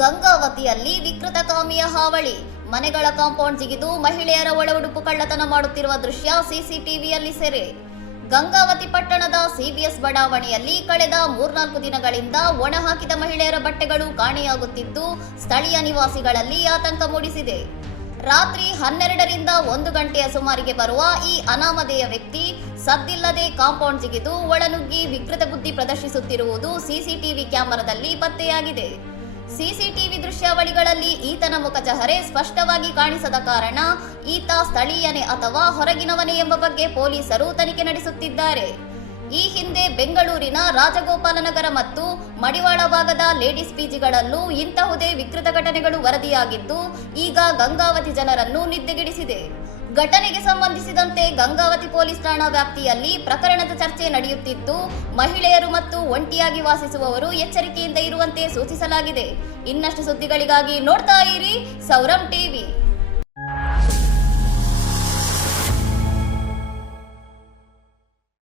ಗಂಗಾವತಿಯಲ್ಲಿ ವಿಕೃತಕಾಮಿಯ ಹಾವಳಿ. ಮನೆಗಳ ಕಾಂಪೌಂಡ್ ಜಿಗಿದು ಮಹಿಳೆಯರ ಒಳ ಉಡುಪು ಕಳ್ಳತನ ಮಾಡುತ್ತಿರುವ ದೃಶ್ಯ ಸಿಸಿಟಿವಿಯಲ್ಲಿ ಸೆರೆ. ಗಂಗಾವತಿ ಪಟ್ಟಣದ ಸಿಬಿಎಸ್ ಬಡಾವಣೆಯಲ್ಲಿ ಕಳೆದ 3-4 ದಿನಗಳಿಂದ ಒಣ ಹಾಕಿದ ಮಹಿಳೆಯರ ಬಟ್ಟೆಗಳು ಕಾಣೆಯಾಗುತ್ತಿದ್ದು ಸ್ಥಳೀಯ ನಿವಾಸಿಗಳಲ್ಲಿ ಆತಂಕ ಮೂಡಿಸಿದೆ. ರಾತ್ರಿ 12ರಿಂದ 1 ಗಂಟೆಯ ಸುಮಾರಿಗೆ ಬರುವ ಈ ಅನಾಮಧೇಯ ವ್ಯಕ್ತಿ ಸದ್ದಿಲ್ಲದೆ ಕಾಂಪೌಂಡ್ ಜಿಗಿದು ಒಳನುಗ್ಗಿ ವಿಕೃತ ಬುದ್ಧಿ ಪ್ರದರ್ಶಿಸುತ್ತಿರುವುದು ಸಿಸಿಟಿವಿ ಕ್ಯಾಮೆರಾದಲ್ಲಿ ಪತ್ತೆಯಾಗಿದೆ. ಸಿಸಿಟಿವಿ ದೃಶ್ಯಾವಳಿಗಳಲ್ಲಿ ಈತನ ಮುಖಚಹರೆ ಸ್ಪಷ್ಟವಾಗಿ ಕಾಣಿಸದ ಕಾರಣ ಈತ ಸ್ಥಳೀಯನೇ ಅಥವಾ ಹೊರಗಿನವನೇ ಎಂಬ ಬಗ್ಗೆ ಪೊಲೀಸರು ತನಿಖೆ ನಡೆಸುತ್ತಿದ್ದಾರೆ. ಈ ಹಿಂದೆ ಬೆಂಗಳೂರಿನ ರಾಜಗೋಪಾಲನಗರ ಮತ್ತು ಮಡಿವಾಳ ಭಾಗದ ಲೇಡೀಸ್ ಪಿಜಿಗಳಲ್ಲೂ ಇಂತಹುದೇ ವಿಕೃತ ಘಟನೆಗಳು ವರದಿಯಾಗಿದ್ದು ಈಗ ಗಂಗಾವತಿ ಜನರನ್ನು ನಿದ್ದೆಗೆಡಿಸಿದೆ. ಘಟನೆಗೆ ಸಂಬಂಧಿಸಿದಂತೆ ಗಂಗಾವತಿ ಪೊಲೀಸ್ ಠಾಣಾ ವ್ಯಾಪ್ತಿಯಲ್ಲಿ ಪ್ರಕರಣದ ಚರ್ಚೆ ನಡೆಯುತ್ತಿದ್ದು ಮಹಿಳೆಯರು ಮತ್ತು ಒಂಟಿಯಾಗಿ ವಾಸಿಸುವವರು ಎಚ್ಚರಿಕೆಯಿಂದ ಇರುವಂತೆ ಸೂಚಿಸಲಾಗಿದೆ. ಇನ್ನಷ್ಟು ಸುದ್ದಿಗಳಿಗಾಗಿ ನೋಡ್ತಾ ಇರಿ ಸೌರಂ ಟಿವಿ.